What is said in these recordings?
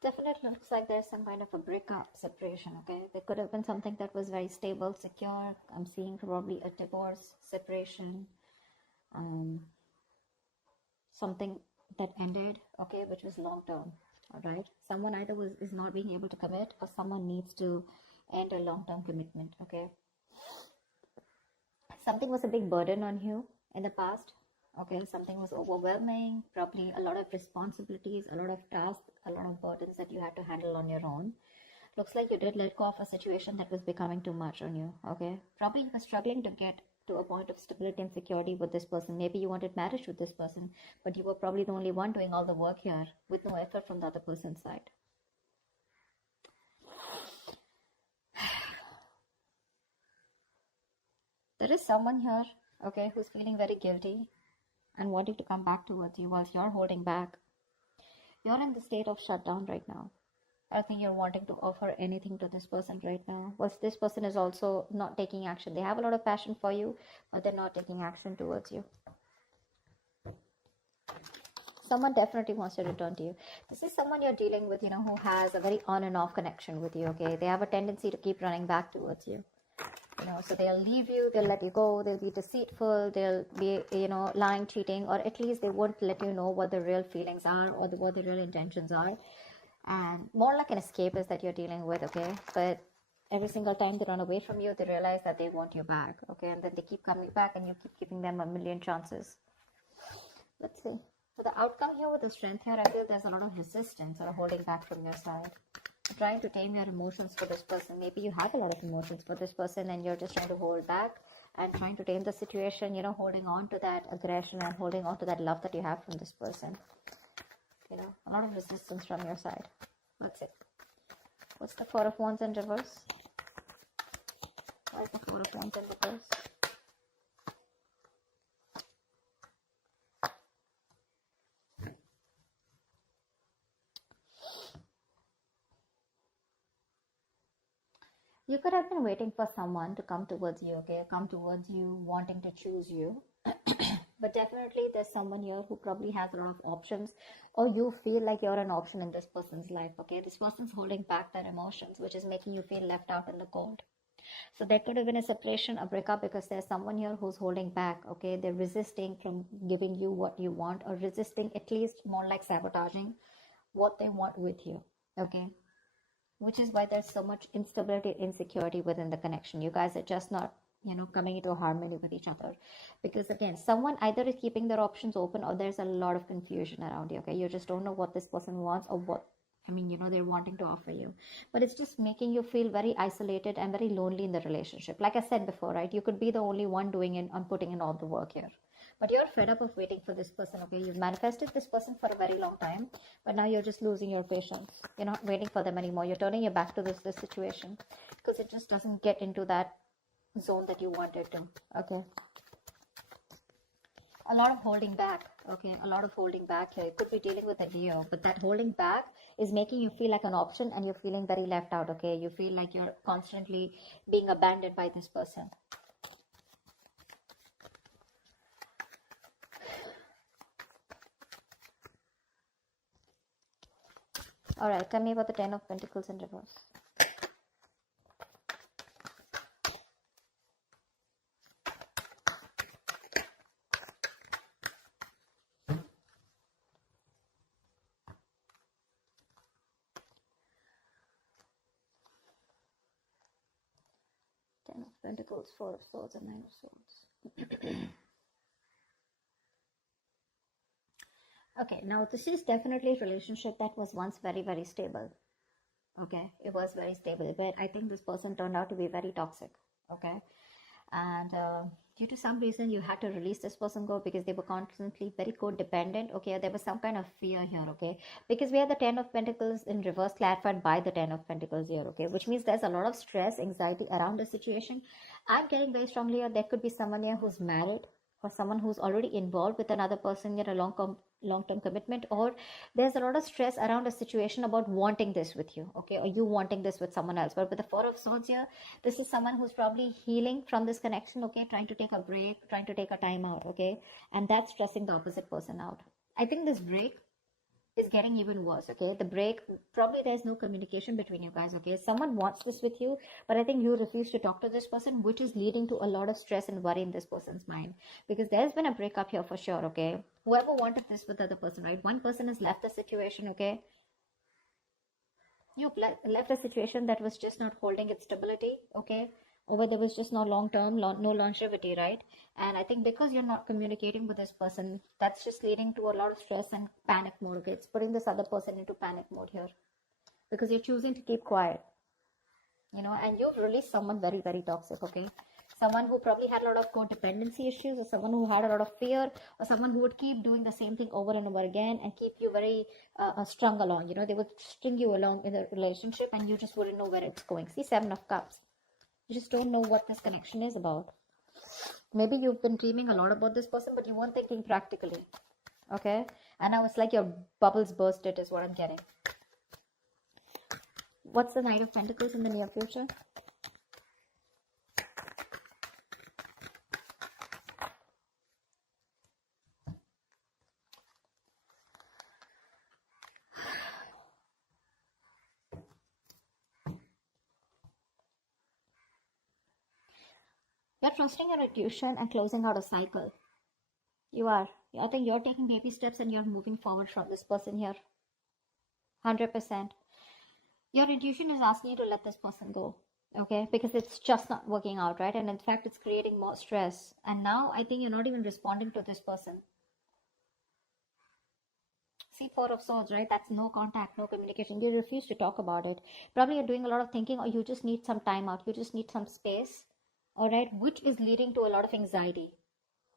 Definitely looks like there's some kind of a breakup, separation, okay? There could have been something that was very stable, secure. I'm seeing probably a divorce, separation, um, something that ended, okay, which was long term, all right? Someone either is not being able to commit, or someone needs to end a long term commitment, okay? Something was a big burden on you in the past, okay? Something was overwhelming, probably a lot of responsibilities, a lot of tasks, a lot of burdens that you had to handle on your own. Looks like you did let go of a situation that was becoming too much on you, okay? Probably you were struggling to get to a point of stability and security with this person. Maybe you wanted marriage with this person, but you were probably the only one doing all the work here with no effort from the other person's side. There is someone here, okay, who's feeling very guilty and wanting to come back towards you whilst you're holding back. You're in the state of shutdown right now. I think you're wanting to offer anything to this person right now. Whilst this person is also not taking action. They have a lot of passion for you, but they're not taking action towards you. Someone definitely wants to return to you. This is someone you're dealing with, who has a very on and off connection with you, okay? They have a tendency to keep running back towards you. So they'll leave you, they'll let you go, they'll be deceitful, they'll be, lying, cheating, or at least they won't let you know what the real feelings are or what the real intentions are. And more like an escapist that you're dealing with, okay? But every single time they run away from you, they realize that they want you back, okay? And then they keep coming back and you keep giving them a million chances. Let's see. So the outcome here with the strength here, I feel there's a lot of resistance or holding back from your side. Trying to tame your emotions for this person. Maybe you have a lot of emotions for this person and you're just trying to hold back and trying to tame the situation, holding on to that aggression and holding on to that love that you have from this person. A lot of resistance from your side. That's it. What's the Four of Wands in reverse? Why is the Four of Wands in reverse? You could have been waiting for someone to come towards you, okay? Come towards you, wanting to choose you. But definitely there's someone here who probably has a lot of options, or you feel like you're an option in this person's life, okay? This person's holding back their emotions, which is making you feel left out in the cold. So there could have been a separation, a breakup, because there's someone here who's holding back, okay? They're resisting from giving you what you want, or resisting, at least more like sabotaging what they want with you, okay? Which is why there's so much instability, insecurity within the connection. You guys are just not, coming into harmony with each other. Because again, someone either is keeping their options open, or there's a lot of confusion around you, okay? You just don't know what this person wants, or what, they're wanting to offer you. But it's just making you feel very isolated and very lonely in the relationship. Like I said before, right? You could be the only one doing it and putting in all the work here. But you're fed up of waiting for this person, okay? You've manifested this person for a very long time, but now you're just losing your patience. You're not waiting for them anymore. You're turning your back to this situation because it just doesn't get into that zone that you wanted to, okay? A lot of holding back, okay? A lot of holding back here. You could be dealing with a Leo, but that holding back is making you feel like an option and you're feeling very left out, okay? You feel like you're constantly being abandoned by this person. All right, tell me about the Ten of Pentacles in reverse. Ten of Pentacles, Four of Swords, and Nine of Swords. Okay, now this is definitely a relationship that was once very, very stable. Okay, it was very stable, but I think this person turned out to be very toxic. Okay, and due to some reason you had to release this person go because they were constantly very codependent. Okay, there was some kind of fear here. Okay, because we have the Ten of Pentacles in reverse clarified by the Ten of Pentacles here. Okay, which means there's a lot of stress, anxiety around the situation. I'm getting very strongly here there could be someone here who's married, or someone who's already involved with another person in a long-term commitment, or there's a lot of stress around a situation about wanting this with you, okay, or you wanting this with someone else. But with the Four of Swords here, this is someone who's probably healing from this connection, okay, trying to take a break, trying to take a time out, okay, and that's stressing the opposite person out. I think this break is getting even worse. Okay, the break, probably there's no communication between you guys. Okay, someone wants this with you, but I think you refuse to talk to this person, which is leading to a lot of stress and worry in this person's mind, because there's been a breakup here for sure. Okay, whoever wanted this with the other person, right? One person has left the situation. Okay, you left a situation that was just not holding its stability. Okay, or where there was just no long term, no longevity, right? And I think because you're not communicating with this person, that's just leading to a lot of stress and panic mode. Okay, it's putting this other person into panic mode here, because you're choosing to keep quiet, you know, and you've released someone very, very toxic. Okay, someone who probably had a lot of codependency issues, or someone who had a lot of fear, or someone who would keep doing the same thing over and over again and keep you very strung along. You know, they would string you along in the relationship and you just wouldn't know where it's going. See, 7 of Cups. You just don't know what this connection is about. Maybe you've been dreaming a lot about this person, but you weren't thinking practically. Okay, and now it's like your bubbles bursted is what I'm getting. What's the Knight of Pentacles in the near future? You're trusting your intuition and closing out a cycle. You are. I think you're taking baby steps and you're moving forward from this person here. 100%. Your intuition is asking you to let this person go. Okay, because it's just not working out, right? And in fact, it's creating more stress. And now I think you're not even responding to this person. See, 4 of Swords, right? That's no contact, no communication. You refuse to talk about it. Probably you're doing a lot of thinking, or you just need some time out. You just need some space. All right, which is leading to a lot of anxiety.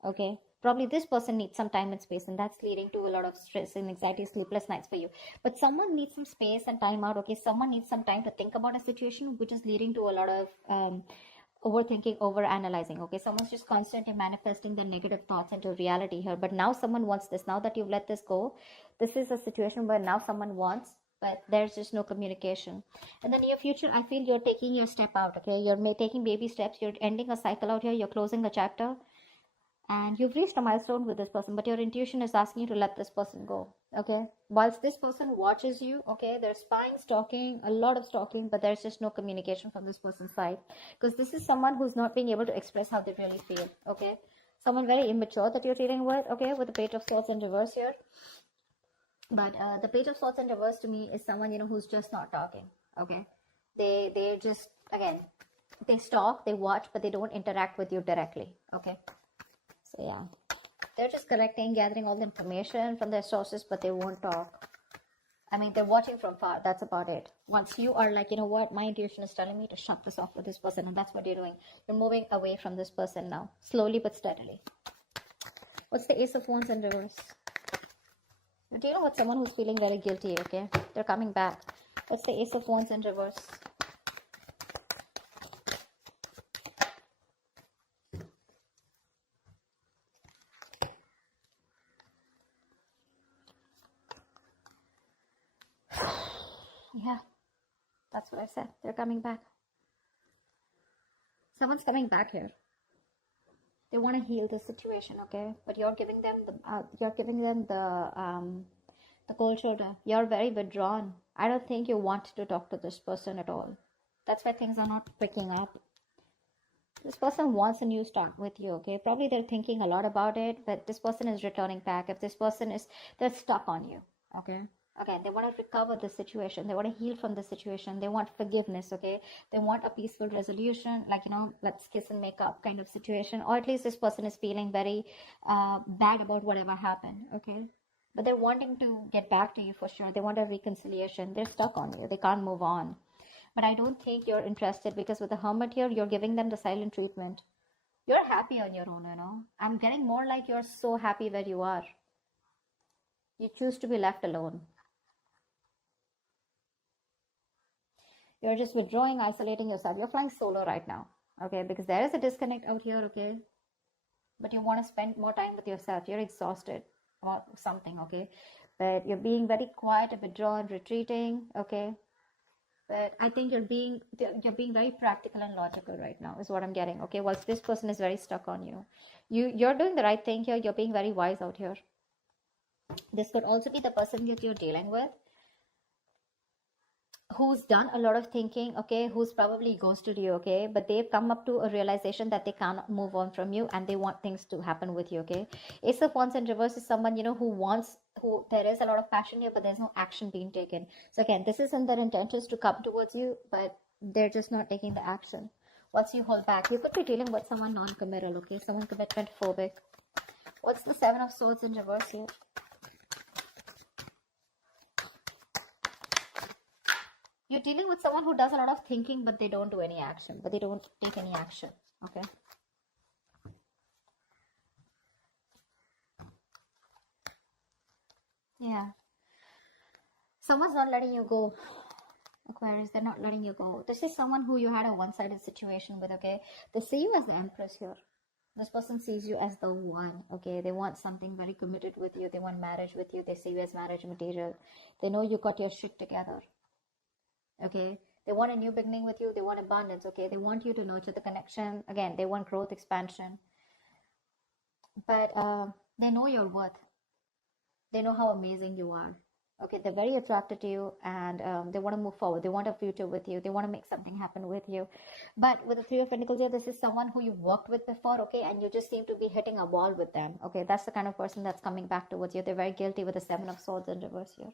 Okay, probably this person needs some time and space, and that's leading to a lot of stress and anxiety, sleepless nights for you. But someone needs some space and time out. Okay, someone needs some time to think about a situation, which is leading to a lot of overthinking, over analyzing. Okay, someone's just constantly manifesting their negative thoughts into reality here. But now someone wants this. Now that you've let this go, this is a situation where now someone wants, but there's just no communication. In the near future, I feel you're taking your step out. Okay, you're taking baby steps. You're ending a cycle out here. You're closing a chapter, and you've reached a milestone with this person, but your intuition is asking you to let this person go. Okay, whilst this person watches you, okay, there's spying, stalking, a lot of stalking, but there's just no communication from this person's side, because this is someone who's not being able to express how they really feel. Okay, someone very immature that you're dealing with. Okay, with the Page of Swords in reverse here. But the Page of Swords in reverse to me is someone, you know, who's just not talking. Okay, they just, again, they stalk, they watch, but they don't interact with you directly. Okay, so yeah, they're just collecting, gathering all the information from their sources, but they won't talk. I mean, they're watching from far. That's about it. Once you are like, you know what, my intuition is telling me to shut this off with this person, and that's what you're doing. You're moving away from this person now, slowly but steadily. What's the Ace of Wands in reverse? Do you know what? Someone who's feeling very guilty. Okay, they're coming back. What's the Ace of Wands in reverse? Yeah, that's what I said. They're coming back. Someone's coming back here. They want to heal the situation, okay? But you're giving them the cold shoulder. You're very withdrawn. I don't think you want to talk to this person at all. That's why things are not picking up. This person wants a new start with you, okay? Probably they're thinking a lot about it, but this person is returning back. If this person is, they're stuck on you, okay? Again, they want to recover the situation. They want to heal from the situation. They want forgiveness, okay? They want a peaceful resolution, like, you know, let's kiss and make up kind of situation. Or at least this person is feeling very bad about whatever happened, okay? But they're wanting to get back to you for sure. They want a reconciliation. They're stuck on you. They can't move on. But I don't think you're interested, because with the Hermit here, you're giving them the silent treatment. You're happy on your own, you know? I'm getting more like you're so happy where you are. You choose to be left alone. You're just withdrawing, isolating yourself. You're flying solo right now, okay? Because there is a disconnect out here, okay? But you want to spend more time with yourself. You're exhausted about something, okay? But you're being very quiet, withdrawn, retreating, okay? But I think you're being very practical and logical right now, is what I'm getting, okay? Whilst this person is very stuck on you. You're doing the right thing here. You're being very wise out here. This could also be the person that you're dealing with, who's done a lot of thinking, okay, who's probably ghosted you, okay, but they've come up to a realization that they cannot move on from you and they want things to happen with you, okay. Ace of Wands in reverse is someone, you know, who there is a lot of passion here, but there's no action being taken. So again, this isn't their intentions to come towards you, but they're just not taking the action. What's you hold back? You could be dealing with someone non-committal, okay, someone commitment phobic. What's the Seven of Swords in reverse here? You're dealing with someone who does a lot of thinking, but they don't do any action, but they don't take any action, okay? Yeah. Someone's not letting you go, Aquarius. They're not letting you go. This is someone who you had a one-sided situation with, okay? They see you as the Empress here. This person sees you as the one, okay? They want something very committed with you. They want marriage with you. They see you as marriage material. They know you got your shit together, okay? They want a new beginning with you. They want abundance, okay? They want you to nurture the connection. Again, they want growth, expansion. But they know your worth. They know how amazing you are. Okay, they're very attracted to you, and they want to move forward. They want a future with you. They want to make something happen with you. But with the Three of Pentacles here, this is someone who you've worked with before, okay? And you just seem to be hitting a wall with them, okay? That's the kind of person that's coming back towards you. They're very guilty with the Seven of Swords in reverse here.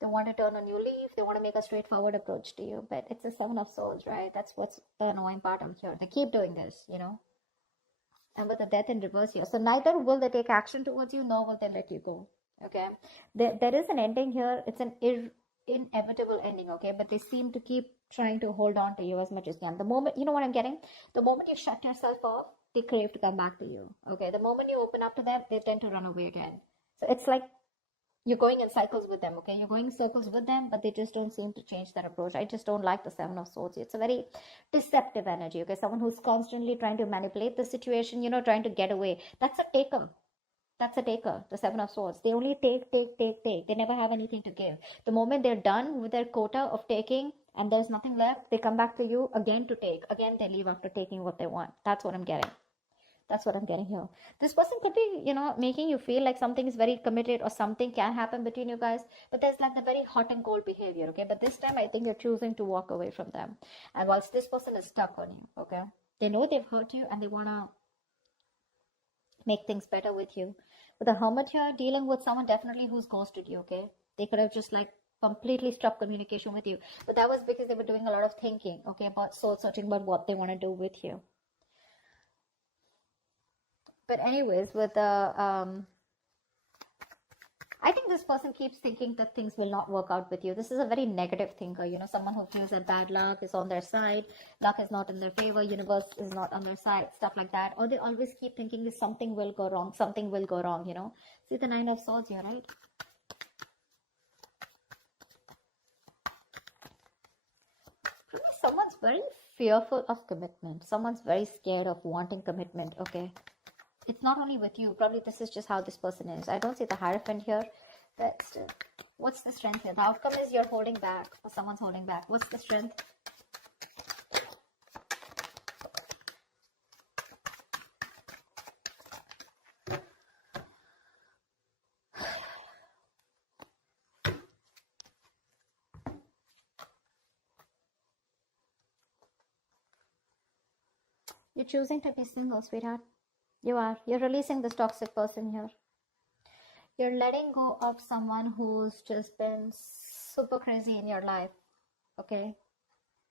They want to turn a new leaf. They want to make a straightforward approach to you. But it's a Seven of Swords, right? That's what's the annoying part of here. They keep doing this, you know? And with the Death in reverse here. So neither will they take action towards you, nor will they let you go, okay? There is an ending here. It's an inevitable ending, okay? But they seem to keep trying to hold on to you as much as can. The moment, you know what I'm getting? The moment you shut yourself off, they crave to come back to you, okay? The moment you open up to them, they tend to run away again. So it's like you're going in cycles with them, okay? You're going in circles with them, but they just don't seem to change their approach. I just don't like the Seven of Swords. It's a very deceptive energy, okay? Someone who's constantly trying to manipulate the situation, you know, trying to get away. That's a taker. That's a taker, the Seven of Swords. They only take. They never have anything to give. The moment they're done with their quota of taking and there's nothing left, they come back to you again to take. Again, they leave after taking what they want. That's what I'm getting. That's what I'm getting here. This person could be, you know, making you feel like something is very committed or something can happen between you guys. But there's like the very hot and cold behavior, okay? But this time I think you're choosing to walk away from them. And whilst this person is stuck on you, okay? They know they've hurt you and they want to make things better with you. With the Hermit here, dealing with someone definitely who's ghosted you, okay? They could have just like completely stopped communication with you. But that was because they were doing a lot of thinking, okay, about soul searching about what they want to do with you. But anyways, with the, I think this person keeps thinking that things will not work out with you. This is a very negative thinker, you know, someone who feels that bad luck is on their side, luck is not in their favor, universe is not on their side, stuff like that. Or they always keep thinking that something will go wrong, you know. See the Nine of Swords here, right? Someone's very fearful of commitment. Someone's very scared of wanting commitment, okay? It's not only with you. Probably this is just how this person is. I don't see the Hierophant here. But still, what's the strength here? The outcome is you're holding back, or someone's holding back. What's the strength? You're choosing to be single, sweetheart. You are. You're releasing this toxic person here. You're letting go of someone who's just been super crazy in your life. Okay?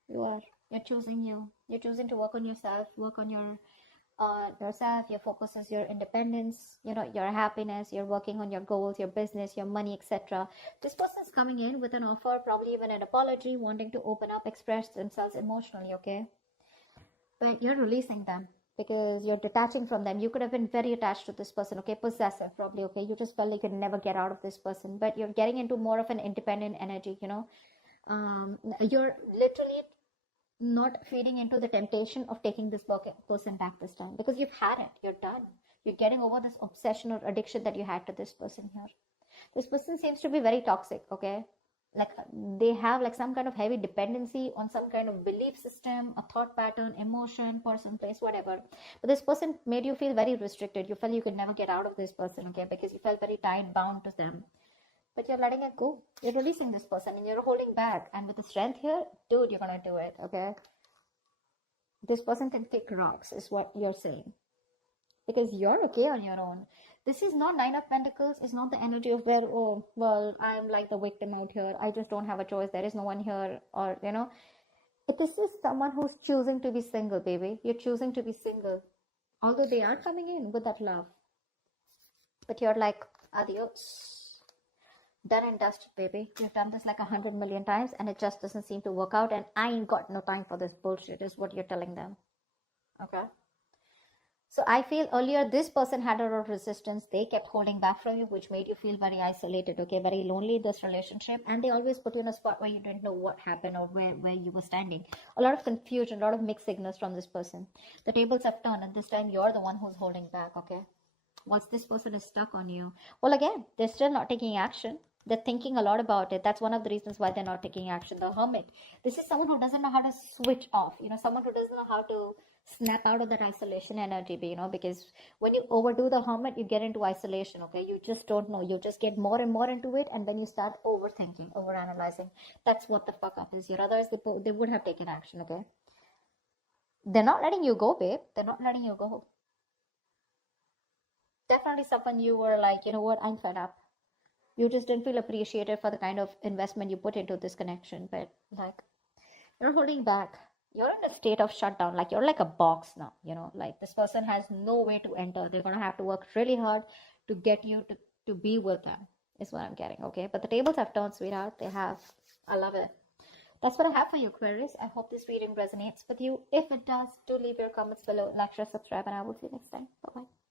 You are. You're choosing you. You're choosing to work on yourself, work on yourself. Your focus is your independence, you know, your happiness. You're working on your goals, your business, your money, etc. This person's coming in with an offer, probably even an apology, wanting to open up, express themselves emotionally, okay? But you're releasing them because you're detaching from them. You could have been very attached to this person, okay? Possessive, probably, okay? You just felt like you could never get out of this person, but you're getting into more of an independent energy, you know? You're literally not feeding into the temptation of taking this person back this time because you've had it. You're done. You're getting over this obsession or addiction that you had to this person here. This person seems to be very toxic, okay? like they have like some kind of heavy dependency on some kind of belief system, a thought pattern, emotion, person, place, whatever. But this person made you feel very restricted. You felt you could never get out of this person, okay, because you felt very tied, bound to them. But you're letting it go. You're releasing this person and you're holding back. And with the strength here, dude, you're gonna do it, okay? This person can kick rocks, is what you're saying. Because you're okay on your own. This is not Nine of Pentacles. It's not the energy of where, oh, well, I'm like the victim out here. I just don't have a choice. There is no one here. Or, you know, this is someone who's choosing to be single, baby. You're choosing to be single. Although they are coming in with that love. But you're like, adios. Done and dusted, baby. You've done this like 100 million times and it just doesn't seem to work out. And I ain't got no time for this bullshit, is what you're telling them. Okay? So I feel earlier this person had a lot of resistance. They kept holding back from you, which made you feel very isolated, okay, very lonely in this relationship. And they always put you in a spot where you didn't know what happened or where you were standing. A lot of confusion, a lot of mixed signals from this person. The tables have turned and this time you're the one who's holding back, okay? Once this person is stuck on you, well, again, they're still not taking action. They're thinking a lot about it. That's one of the reasons why they're not taking action. The Hermit. This is someone who doesn't know how to switch off. You know, someone who doesn't know how to snap out of that isolation energy, you know, because when you overdo the Hermit, you get into isolation, okay? You just don't know. You just get more and more into it, and then you start overthinking, overanalyzing. That's what the fuck up is here. Otherwise, they would have taken action, okay? They're not letting you go, babe. They're not letting you go. Definitely someone you were like, you know what, I'm fed up. You just didn't feel appreciated for the kind of investment you put into this connection. But like, you're holding back. You're in a state of shutdown. Like, you're like a box now, you know, like this person has no way to enter. They're going to have to work really hard to get you to be with them, is what I'm getting, okay? But the tables have turned, sweetheart. They have. I love it. That's what I have for you, Aquarius. I hope this reading resonates with you. If it does, do leave your comments below, like, share, subscribe, and I will see you next time. Bye-bye.